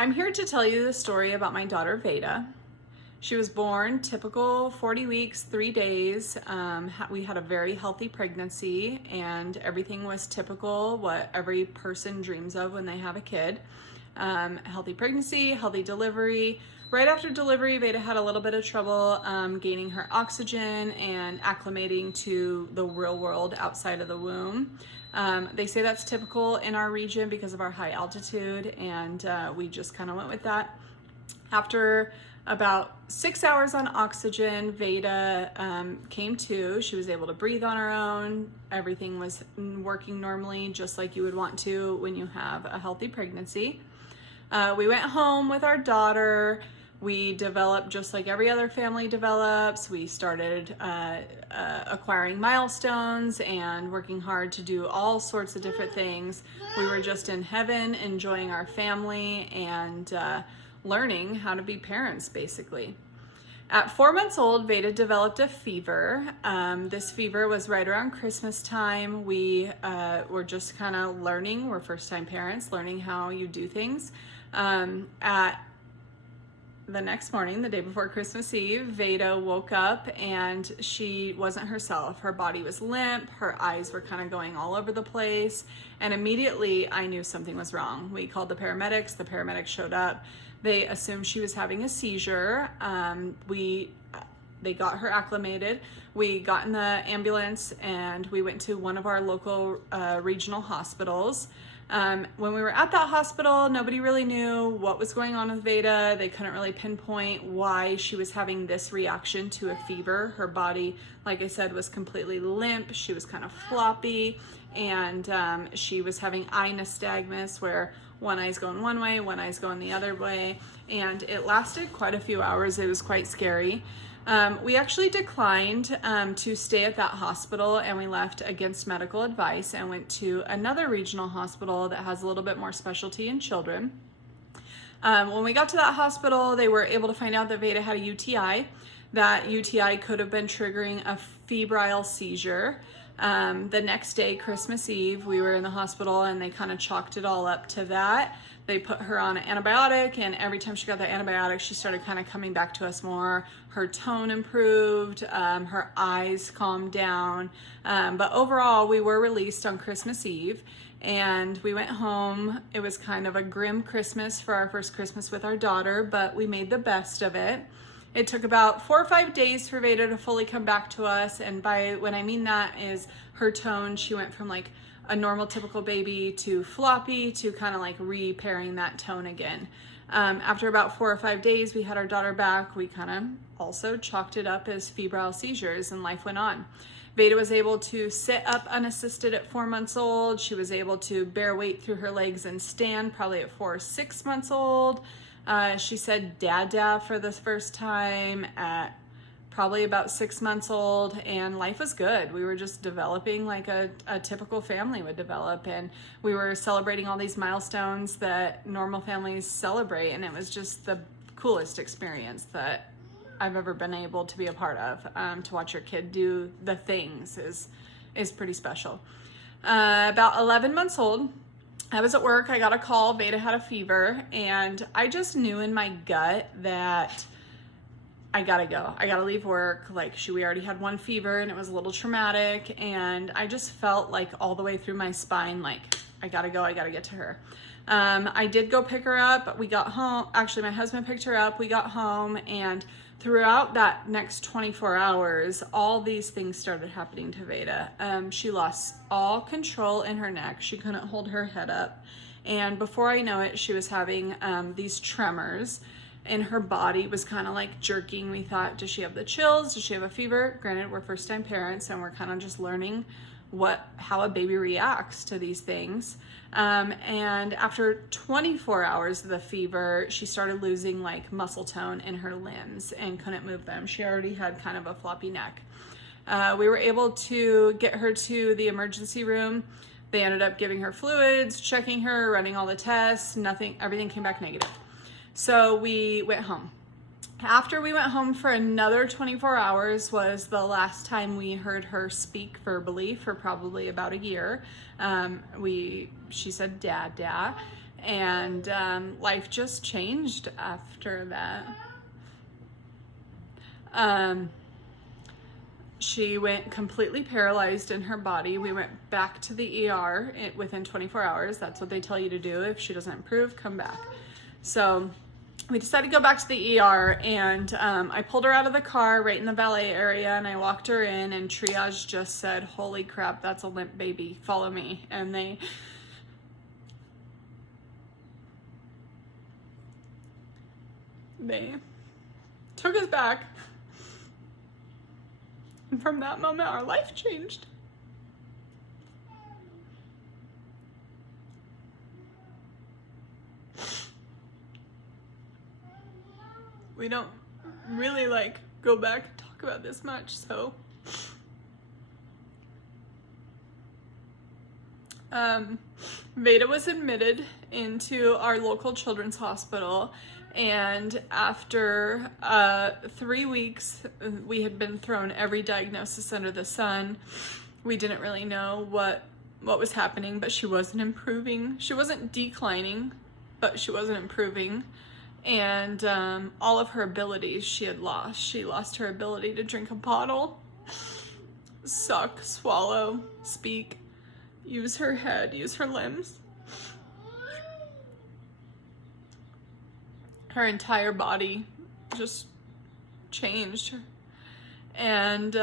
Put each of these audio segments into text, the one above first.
I'm here to tell you the story about my daughter Vayda. She was born typical 40 weeks, 3 days. We had a very healthy pregnancy and everything was typical, what every person dreams of when they have a kid. Healthy pregnancy, healthy delivery. Right after delivery, Vayda had a little bit of trouble gaining her oxygen and acclimating to the real world outside of the womb. They say that's typical in our region because of our high altitude, and we just kind of went with that. After about 6 hours on oxygen, Vayda came to. She was able to breathe on her own. Everything was working normally, just like you would want to when you have a healthy pregnancy. We went home with our daughter. We developed just like every other family develops. We started acquiring milestones and working hard to do all sorts of different things. We were just in heaven, enjoying our family and learning how to be parents, basically. At 4 months old, Vayda developed a fever. This fever was right around Christmas time. We were just kind of learning. We're first-time parents, learning how you do things. At the next morning, the day before Christmas Eve, Vayda woke up and she wasn't herself. Her body was limp, her eyes were kind of going all over the place, and immediately I knew something was wrong. We called the paramedics showed up. They assumed she was having a seizure. They got her acclimated. We got in the ambulance and we went to one of our local regional hospitals. When we were at that hospital, nobody really knew what was going on with Vayda. They couldn't really pinpoint why she was having this reaction to a fever. Her body, like I said, was completely limp. She was kind of floppy, and she was having eye nystagmus, where one eye's going one way, one eye's going the other way, and it lasted quite a few hours. It was quite scary. We actually declined to stay at that hospital, and we left against medical advice and went to another regional hospital that has a little bit more specialty in children. When we got to that hospital, they were able to find out that Vayda had a UTI. That UTI could have been triggering a febrile seizure. The next day, Christmas Eve, we were in the hospital and they kind of chalked it all up to that. They put her on an antibiotic, and every time she got that antibiotic, she started kind of coming back to us more. Her tone improved, her eyes calmed down. But overall, we were released on Christmas Eve and we went home. It was kind of a grim Christmas for our first Christmas with our daughter, but we made the best of it. It took about 4 or 5 days for Vayda to fully come back to us, and when I mean that is her tone, she went from like a normal typical baby to floppy to kind of like repairing that tone again. After about 4 or 5 days, we had our daughter back. We kind of also chalked it up as febrile seizures, and life went on. Vayda was able to sit up unassisted at 4 months old. She was able to bear weight through her legs and stand probably at 4 or 6 months old. She said dada for the first time at probably about 6 months old, and life was good. We were just developing like a typical family would develop, and we were celebrating all these milestones that normal families celebrate, and it was just the coolest experience that I've ever been able to be a part of. To watch your kid do the things is pretty special. About 11 months old, I was at work. I got a call. Vayda had a fever, and I just knew in my gut that I gotta go. I gotta leave work. Like, we already had one fever and it was a little traumatic, and I just felt like all the way through my spine, like, I gotta go, I gotta get to her. I did go pick her up. We got home. Actually, my husband picked her up. We got home, and throughout that next 24 hours, all these things started happening to Vayda. She lost all control in her neck. She couldn't hold her head up. And before I know it, she was having these tremors, and her body was kind of like jerking. We thought, does she have the chills? Does she have a fever? Granted, we're first-time parents, and we're kind of just learning how a baby reacts to these things. And after 24 hours of the fever, she started losing like muscle tone in her limbs and couldn't move them. She already had kind of a floppy neck. We were able to get her to the emergency room. They ended up giving her fluids, checking her, running all the tests. Everything came back negative. So we went home. After we went home for another 24 hours was the last time we heard her speak verbally for probably about a year. She said dad, And life just changed after that. She went completely paralyzed in her body. We went back to the ER within 24 hours. That's what they tell you to do. If she doesn't improve, come back. So we decided to go back to the ER, and I pulled her out of the car right in the valet area, and I walked her in, and triage just said, "Holy crap, that's a limp baby. Follow me." And they took us back. And from that moment, our life changed. We don't really go back and talk about this much, so Vayda was admitted into our local children's hospital, and after 3 weeks, we had been thrown every diagnosis under the sun. We didn't really know what was happening, but she wasn't improving. She wasn't declining, but she wasn't improving. And all of her abilities she had lost. She lost her ability to drink a bottle, suck, swallow, speak, use her head, use her limbs. Her entire body just changed. And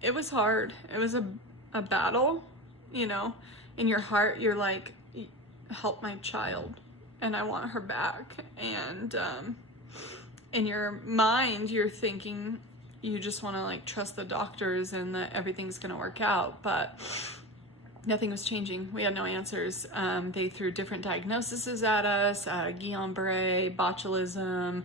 it was hard. It was a battle, you know. In your heart, you're like, help my child, and I want her back. And in your mind, you're thinking you just want to trust the doctors and that everything's going to work out. But nothing was changing. We had no answers. They threw different diagnoses at us, Guillain-Barré, botulism,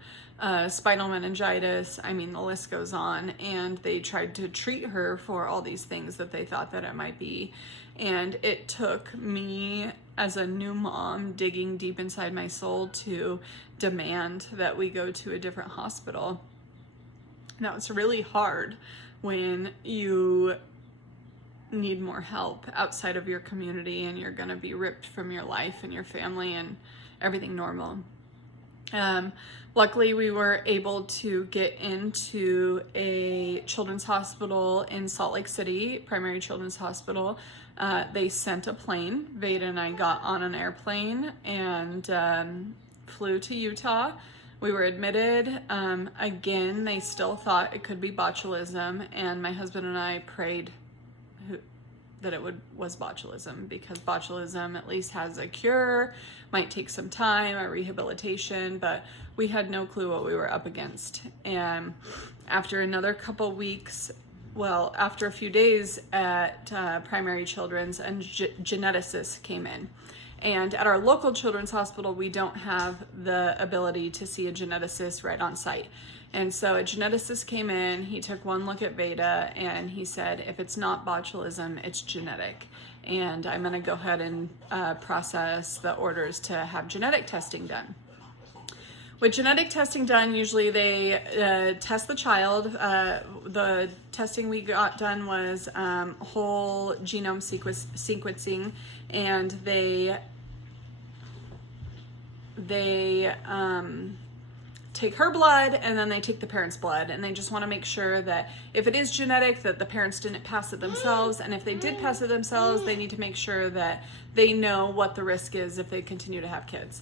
spinal meningitis. I mean, the list goes on. And they tried to treat her for all these things that they thought that it might be. And it took me, as a new mom, digging deep inside my soul to demand that we go to a different hospital. Now, it's really hard when you need more help outside of your community and you're going to be ripped from your life and your family and everything normal. Luckily, we were able to get into a children's hospital in Salt Lake City, Primary Children's Hospital. They sent a plane. Vayda and I got on an airplane and flew to Utah. We were admitted. Again, they still thought it could be botulism, and my husband and I prayed that it was botulism, because botulism at least has a cure, might take some time, a rehabilitation, but we had no clue what we were up against. And after another couple weeks, well, after a few days at Primary Children's, a geneticist came in. And at our local children's hospital, we don't have the ability to see a geneticist right on site. And so a geneticist came in, he took one look at Vayda, and he said, if it's not botulism, it's genetic. And I'm gonna go ahead and process the orders to have genetic testing done. With genetic testing done, usually they test the child. The testing we got done was whole genome sequencing, and they take her blood, and then they take the parents' blood, and they just want to make sure that if it is genetic, that the parents didn't pass it themselves, and if they did pass it themselves, they need to make sure that they know what the risk is if they continue to have kids.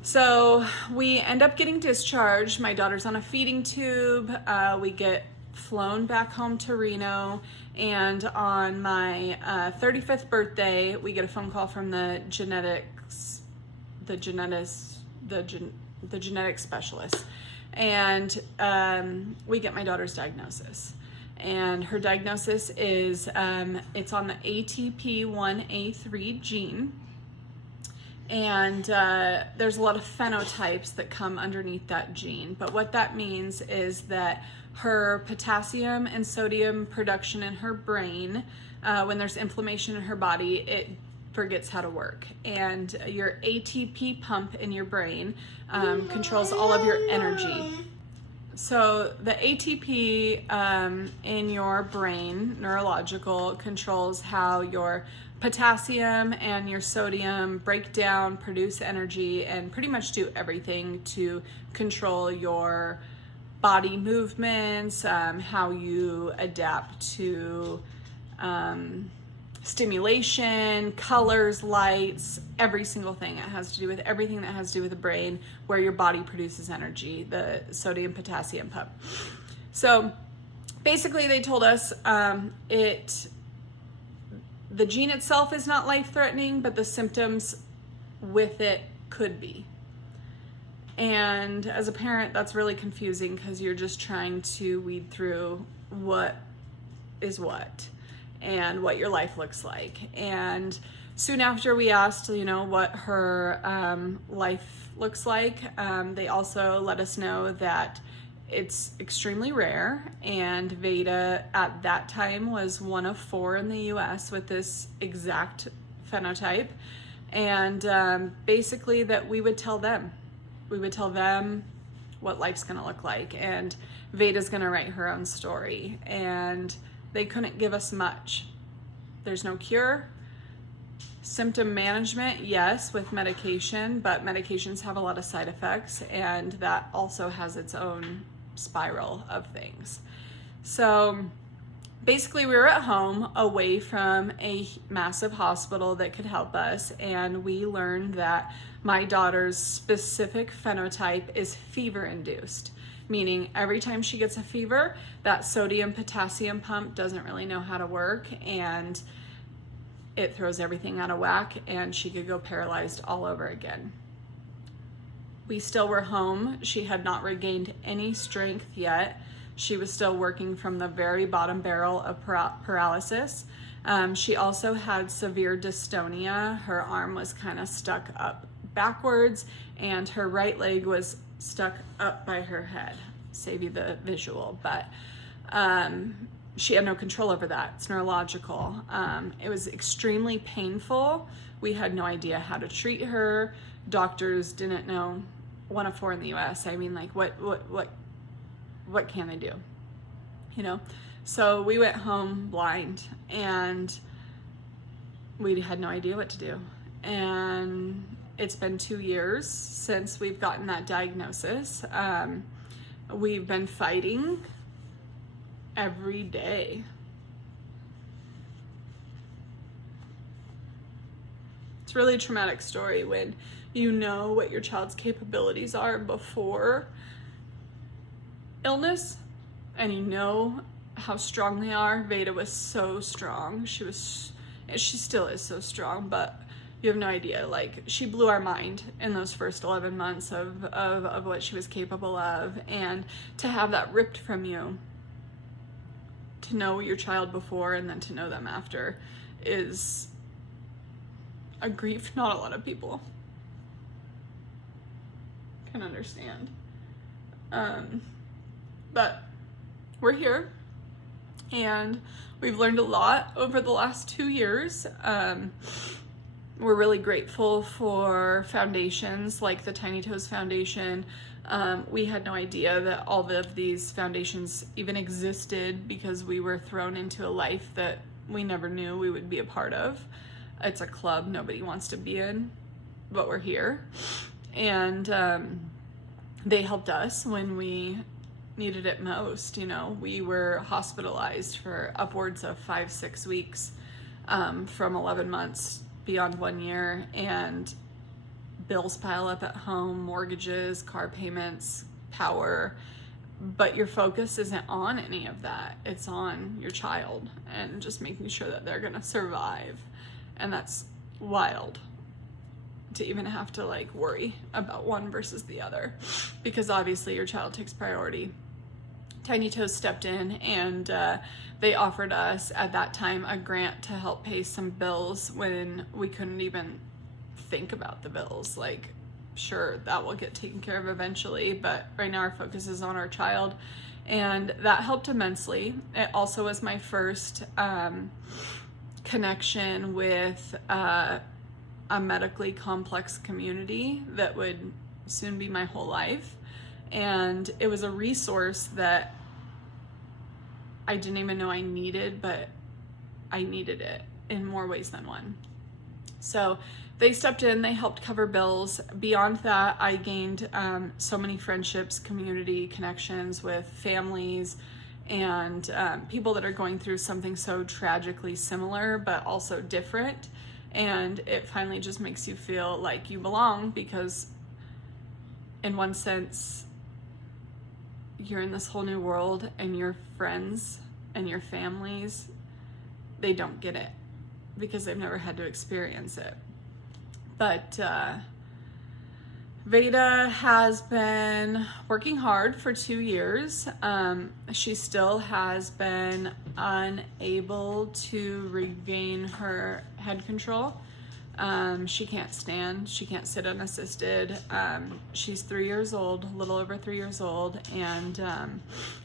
So we end up getting discharged. My daughter's on a feeding tube. We get flown back home to Reno, and on my 35th birthday, we get a phone call from the genetic specialist, and we get my daughter's diagnosis. And her diagnosis is it's on the ATP1A3 gene. And there's a lot of phenotypes that come underneath that gene. But what that means is that her potassium and sodium production in her brain, when there's inflammation in her body, it forgets how to work. And your ATP pump in your brain controls all of your energy. So the ATP in your brain, neurological, controls how your potassium and your sodium break down, produce energy, and pretty much do everything to control your body movements, how you adapt to stimulation, colors, lights, every single thing. It has to do with everything that has to do with the brain, where your body produces energy, the sodium potassium pump. So basically they told us the gene itself is not life-threatening, but the symptoms with it could be. And as a parent, that's really confusing because you're just trying to weed through what is what and what your life looks like. And soon after we asked, what her life looks like, they also let us know that it's extremely rare, and Vayda at that time was one of 4 in the US with this exact phenotype. And basically that we would tell them what life's gonna look like, and Vayda's gonna write her own story. And they couldn't give us much. There's no cure. Symptom management, yes, with medication, but medications have a lot of side effects, and that also has its own spiral of things. So basically we were at home away from a massive hospital that could help us, and we learned that my daughter's specific phenotype is fever induced, meaning every time she gets a fever, that sodium potassium pump doesn't really know how to work, and it throws everything out of whack, and she could go paralyzed all over again. We still were home. She had not regained any strength yet. She was still working from the very bottom barrel of paralysis. She also had severe dystonia. Her arm was kind of stuck up backwards, and her right leg was stuck up by her head. Save you the visual, but she had no control over that. It's neurological. It was extremely painful. We had no idea how to treat her. Doctors didn't know. 1 of 4 in the US. I mean, like, what can they do? So we went home blind, and we had no idea what to do. And it's been 2 years since we've gotten that diagnosis. We've been fighting every day. It's really a traumatic story when you know what your child's capabilities are before illness, and you know how strong they are. Vayda was so strong. She still is so strong, but you have no idea. Like, she blew our mind in those first 11 months of what she was capable of, and to have that ripped from you, to know your child before and then to know them after, is a grief not a lot of people can understand. But we're here, and we've learned a lot over the last 2 years. We're really grateful for foundations like the Tiny Toes Foundation. We had no idea that all of these foundations even existed, because we were thrown into a life that we never knew we would be a part of. It's a club nobody wants to be in, but we're here. And they helped us when we needed it most. We were hospitalized for upwards of 5-6 weeks, from 11 months beyond 1 year, and bills pile up at home, mortgages, car payments, power, but your focus isn't on any of that. It's on your child and just making sure that they're gonna survive. And that's wild to even have to worry about one versus the other, because obviously your child takes priority. Tiny Toes stepped in, and they offered us at that time a grant to help pay some bills when we couldn't even think about the bills. Sure, that will get taken care of eventually, but right now our focus is on our child, and that helped immensely. It also was my first connection with a medically complex community that would soon be my whole life, and it was a resource that I didn't even know I needed, but I needed it. in more ways than one. So they stepped in, they helped cover bills. Beyond that, I gained so many friendships, community connections with families, and people that are going through something so tragically similar, but also different. And it finally just makes you feel like you belong, because in one sense, you're in this whole new world, and your friends and your families, they don't get it because they've never had to experience it. But Vayda has been working hard for 2 years. She still has been unable to regain her head control. She can't stand, she can't sit unassisted. She's 3 years old, a little over 3 years old, and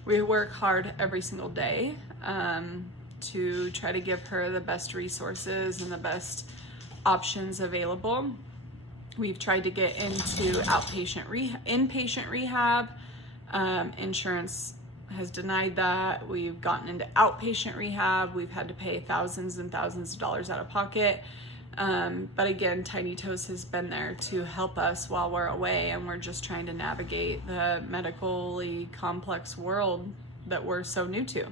we work hard every single day to try to give her the best resources and the best options available. We've tried to get into inpatient rehab. Insurance has denied that. We've gotten into outpatient rehab. We've had to pay thousands and thousands of dollars out of pocket. But again, Tiny Toes has been there to help us while we're away, and we're just trying to navigate the medically complex world that we're so new to.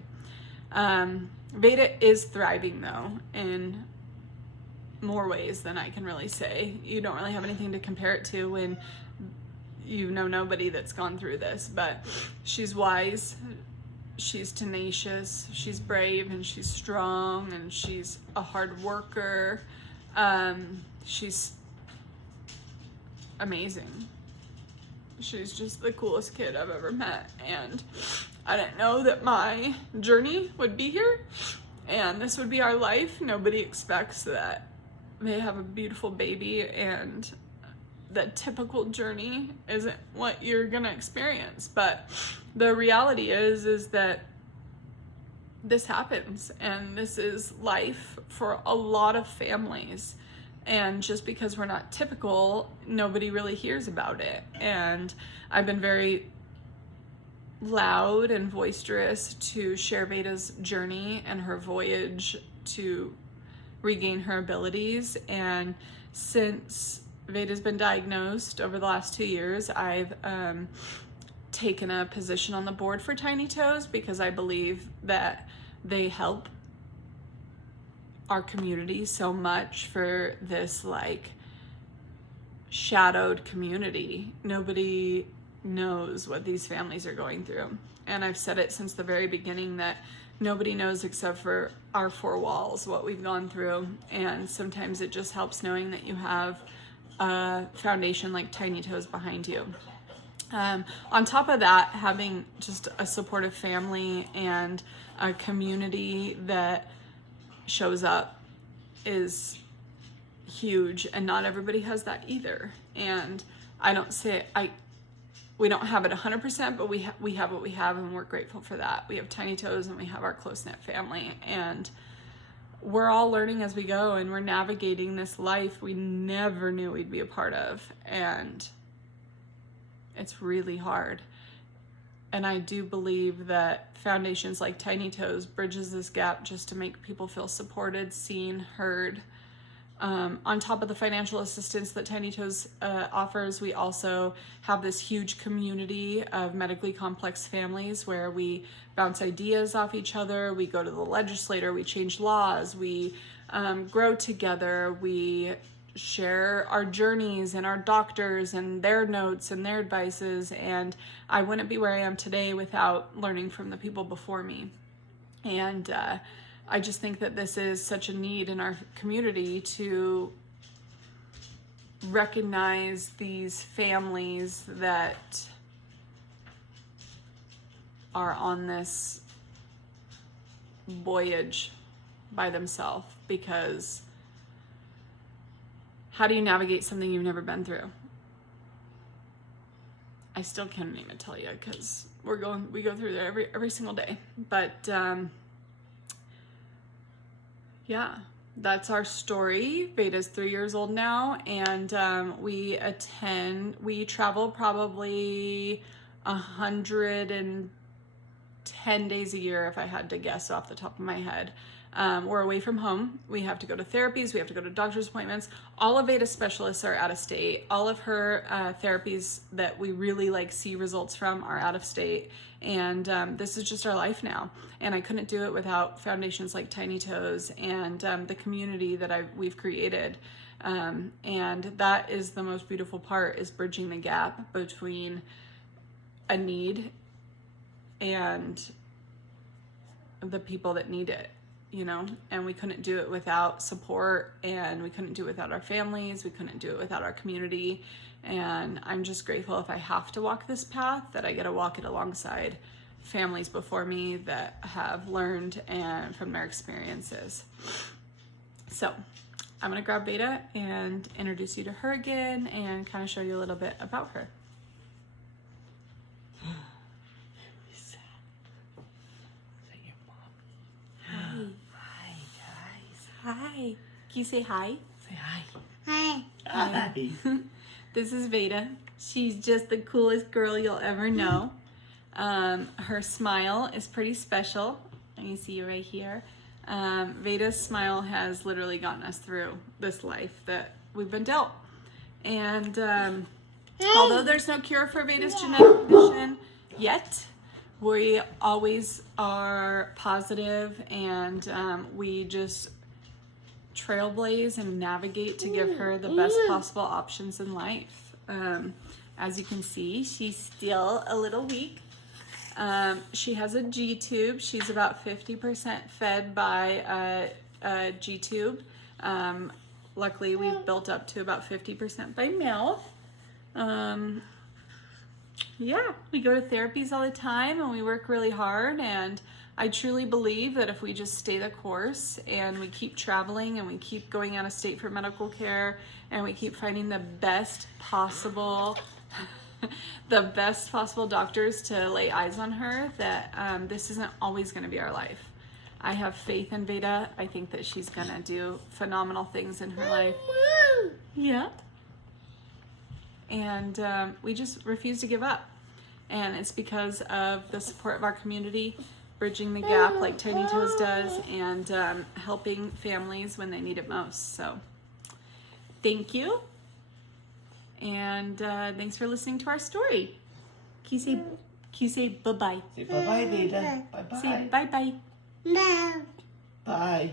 Vayda is thriving though in more ways than I can really say. You don't really have anything to compare it to when you know nobody that's gone through this, but she's wise, she's tenacious, she's brave, and she's strong, and she's a hard worker. She's amazing. She's just the coolest kid I've ever met, and I didn't know that my journey would be here and this would be our life. Nobody expects that they have a beautiful baby, and the typical journey isn't what you're gonna experience. But the reality is that this happens, and this is life for a lot of families. And just because we're not typical, nobody really hears about it. And I've been very loud and boisterous to share Vayda's journey and her voyage to regain her abilities. And since Vayda's been diagnosed over the last 2 years, I've taken a position on the board for Tiny Toes, because I believe that they help our community so much for this like shadowed community. Nobody knows what these families are going through. And I've said it since the very beginning that nobody knows except for our four walls what we've gone through. And sometimes it just helps knowing that you have a foundation like Tiny Toes behind you. On top of that, having just a supportive family and a community that shows up is huge, and not everybody has that either. And I don't say we don't have it 100%, but we have what we have, and we're grateful for that. We have Tiny Toes, and we have our close-knit family, and we're all learning as we go, and we're navigating this life we never knew we'd be a part of, and it's really hard. And I do believe that foundations like Tiny Toes bridges this gap just to make people feel supported, seen, heard. On top of the financial assistance that Tiny Toes offers, we also have this huge community of medically complex families where we bounce ideas off each other, we go to the legislator, we change laws, we grow together, we share our journeys and our doctors and their notes and their advices. And I wouldn't be where I am today without learning from the people before me. And I just think that this is such a need in our community to recognize these families that are on this voyage by themselves, because how do you navigate something you've never been through? I still can't even tell you, because we go through there every single day. But yeah, that's our story. Vayda's 3 years old now, and we travel probably 110 days a year, if I had to guess off the top of my head. we're away from home. We have to go to therapies. We have to go to doctor's appointments. All of Vayda's specialists are out of state. All of her therapies that we really like see results from are out of state. And this is just our life now. And I couldn't do it without foundations like Tiny Toes and the community that we've created. And that is the most beautiful part, is bridging the gap between a need and the people that need it, you know. And we couldn't do it without support, and we couldn't do it without our families, we couldn't do it without our community. And I'm just grateful, if I have to walk this path, that I get to walk it alongside families before me that have learned and from their experiences. So I'm gonna grab Vayda and introduce you to her again and kind of show you a little bit about her. Is that your mom? Hi. Hi, guys. Hi. Can you say hi? Say hi. Hi. Hi. This is Vayda. She's just the coolest girl you'll ever know. Her smile is pretty special. And you see right here. Vayda's smile has literally gotten us through this life that we've been dealt. And although there's no cure for Vayda's genetic condition yet, we always are positive, and we just trailblaze and navigate to give her the best possible options in life. As you can see, she's still a little weak. She has a G tube. She's about 50% fed by a G tube. Luckily, we've built up to about 50% by mouth. Yeah, we go to therapies all the time, and we work really hard, and I truly believe that if we just stay the course and we keep traveling and we keep going out of state for medical care and we keep finding the best possible doctors to lay eyes on her, that this isn't always going to be our life. I have faith in Vayda. I think that she's going to do phenomenal things in her life. Yeah. And we just refuse to give up. And it's because of the support of our community, bridging the gap like Tiny Toes does, and helping families when they need it most. So thank you. And thanks for listening to our story. Can you say bye-bye? Say bye-bye, Vayda. Bye-bye. Say bye-bye. No. Bye.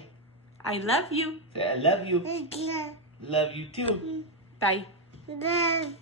I love you. Say I love you. Love you too. Bye. No.